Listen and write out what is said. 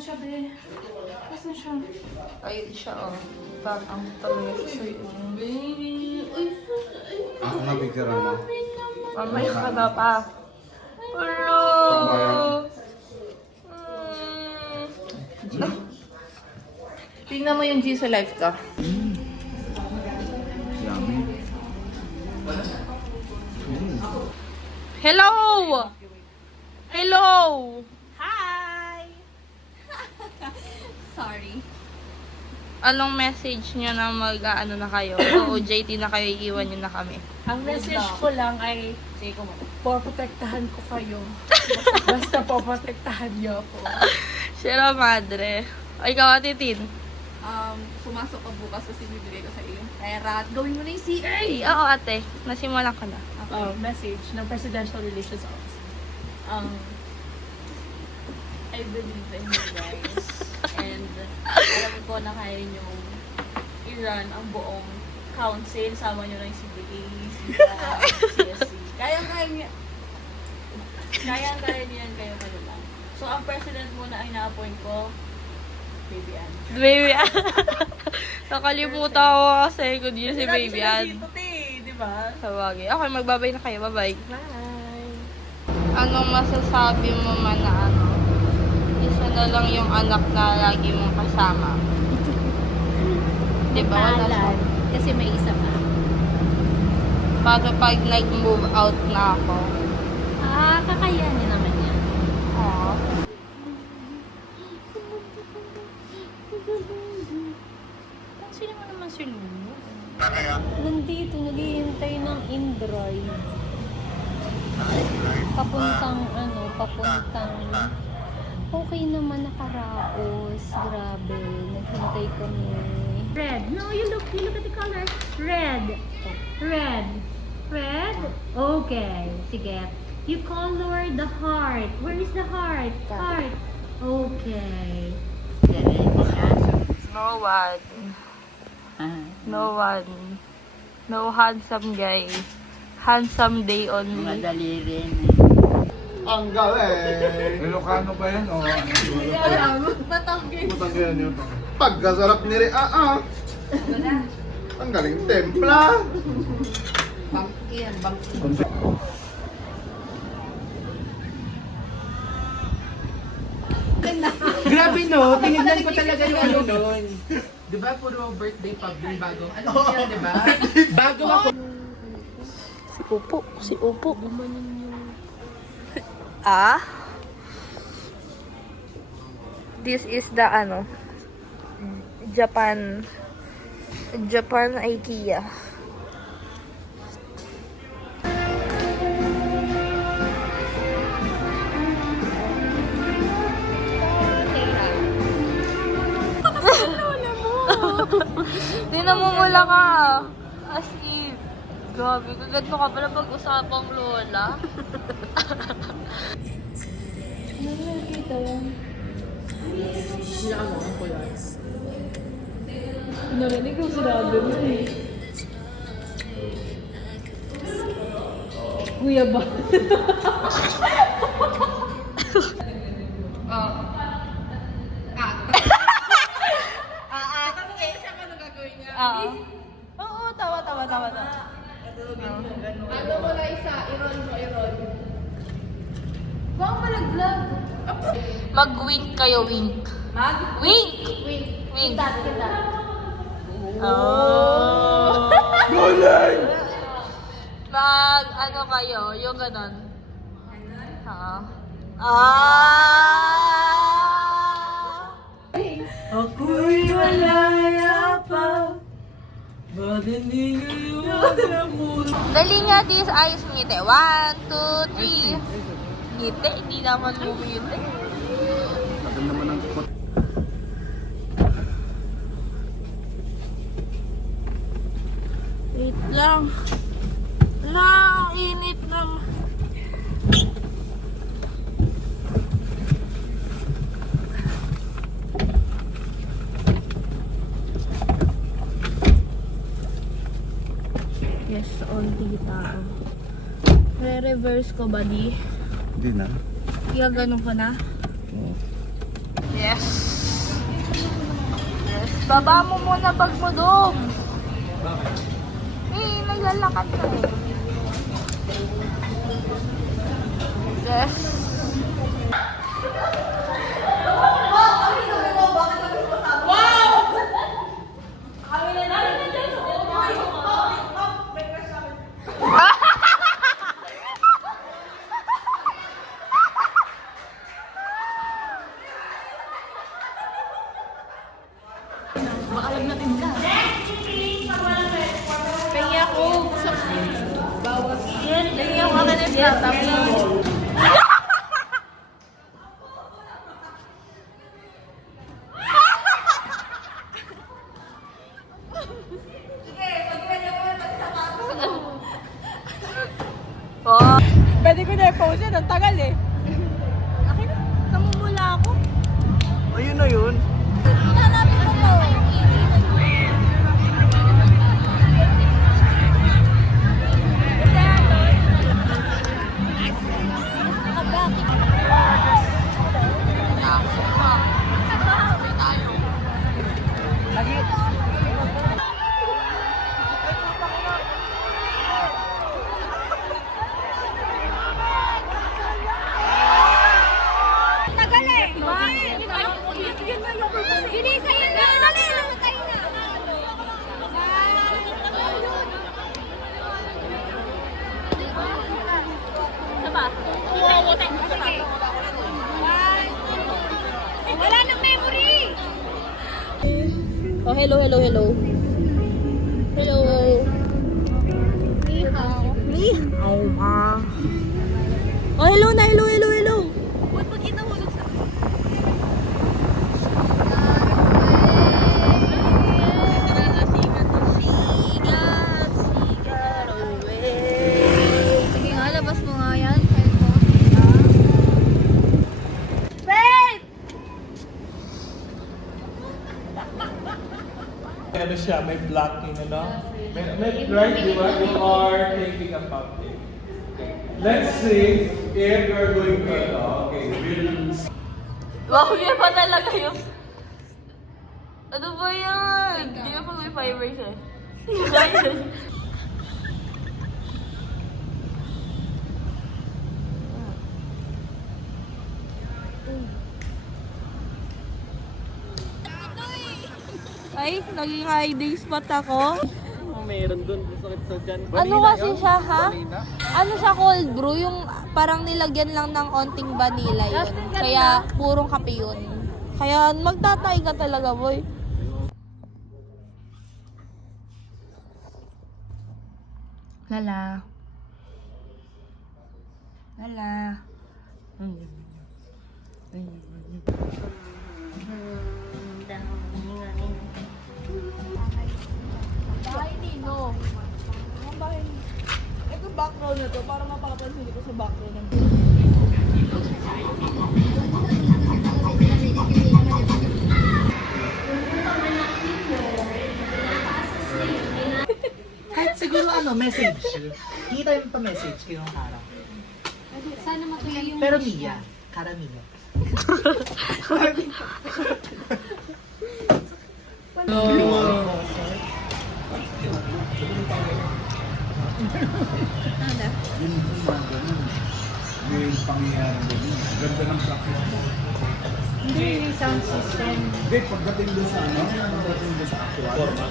siya, be? Asan siya? Ayun siya, oh. Parang talaga siya yun. Baby. Uy, Ako na picture mo. Mamaya ka na pa. Hello! Tingnan mo yung G sa life ka. Yummy. Hello! Hello! hi! Sorry. Anong message nyo na mag-ano na kayo? O JT na kayo, iiwan nyo na kami. Ang message ko lang ay, poprotektahan ko kayo. Basta poprotektahan niyo ako. Sira madre. Ay, ikaw, Ate Tin. Pumasok ka bukas kasi bibigay ko sa iyo yung pera at gawin mo na yung CA. Ay, oo, ate. Nasimulan ko na. Message ng Presidential Relations Office. I believe in you guys. And alam ko na kaya niyong i-run ang buong council. Sama niyo na yung CBA, CSC. Kaya-kaya niya. Kaya-kaya niyan kayo lang. So, ang president muna ang na-appoint ko, Baby Ann. Baby Ann. Nakalimutan ko kasi kung yun si Baby Ann. Dito, di ba? Sabagay. Okay, magbabay na kayo. Bye-bye. Bye! Anong masasabi mo man na ano? Isa na lang yung anak na lagi mong kasama. Diba? Wala siya. Kasi may isa pa. Paano pag nag-move out na ako? Kakayanin naman yan. Aww. Sino mo naman si Lulu? Nandito, naghihintay ng in-drive. Papuntang, okay naman, nakaraos. Grabe, naghintay kami. Red. No, you look at the color. Red. Red. Red? Okay. Sige. You color the heart. Where is the heart? Heart. Okay. No one. No one. No handsome guy. Handsome day only. Madali rin. Ang galing! Ilocano ba yan? O ano? Matanggihan yun. Pagkasarap ni Rea, Ang galing templa. Bangkian, Grabe no, tinignan ko talaga yung ano nun. Di ba puro birthday pub yung bago? Ano yan, di ba? Bago ako. Si Upo. Ah? This is the Japan IKEA. Di namumula ka. As in. Grabe, kaganto ka pala pag-usapang lola. Sila mo, ang kulas. Narinig ko sinabi mo eh. Kuya ba? Oo, tawa. Ano mo na isa? Iron mo. Baka malaglag. Mag-wink kayo, wink. Wink! Wink. Kita. Oh! Galing! Ano kayo, yung ganon. Ah! Ako'y malaya pa. Madaling ngayon mo. Dali nga, this ayos ngiti. 1, 2, 3. Ngiti, hindi naman lumiti. Tagal naman ang kot. Wait lang. Lang, init lang. Yes, onti tao. Re-reverse ko ba di? Hindi na. Iya, ganun ko na. Oo. Yes. Yes. Baba mo muna bag mo, Dog. Eh, naglalakad ka eh. Yes. Pengi ako. Bawat. Pengi ako akin yung laptop mo. Oh. Pwede ko na i-pause yan. Ang tagal eh. Akin na. Namumula ako. Ayun na yun. Hanapin mo po. Wala nang memory! Oh, hello. Hello. Ni hao ma. Oh, hello na. Hello. Ba't pag inahulog sa... Sigat, away. Sige nga, labas mo nga yan. Ano siya, may blocking, ano? May right, di ba? You are taking a public. Let's see if you're going to, okay, we'll... Wow, yun pa talaga yun. Ano ba yan? Hindi na pag may fibers eh. Ay, naging hiding spot ako. Meron dun, sakit sa dyan. Ano kasi siya, ha? Ano siya, cold brew? Yung parang nilagyan lang ng onting vanilla yun. Kaya purong kape yun. Kaya magtatay ka talaga, boy. Lala. Bahay nino. Ang bahay nino. Ito background na to para mapapansin ko sa background ng Kahit siguro message. Hindi tayo pa-message kayong harap. Sana matuloy yung... Pero Mia. Kara Mia. May pangyayari doon. Ganda ng practice mo. Hindi, sound system. Hindi, pagdating doon sa pagdating doon sa actual.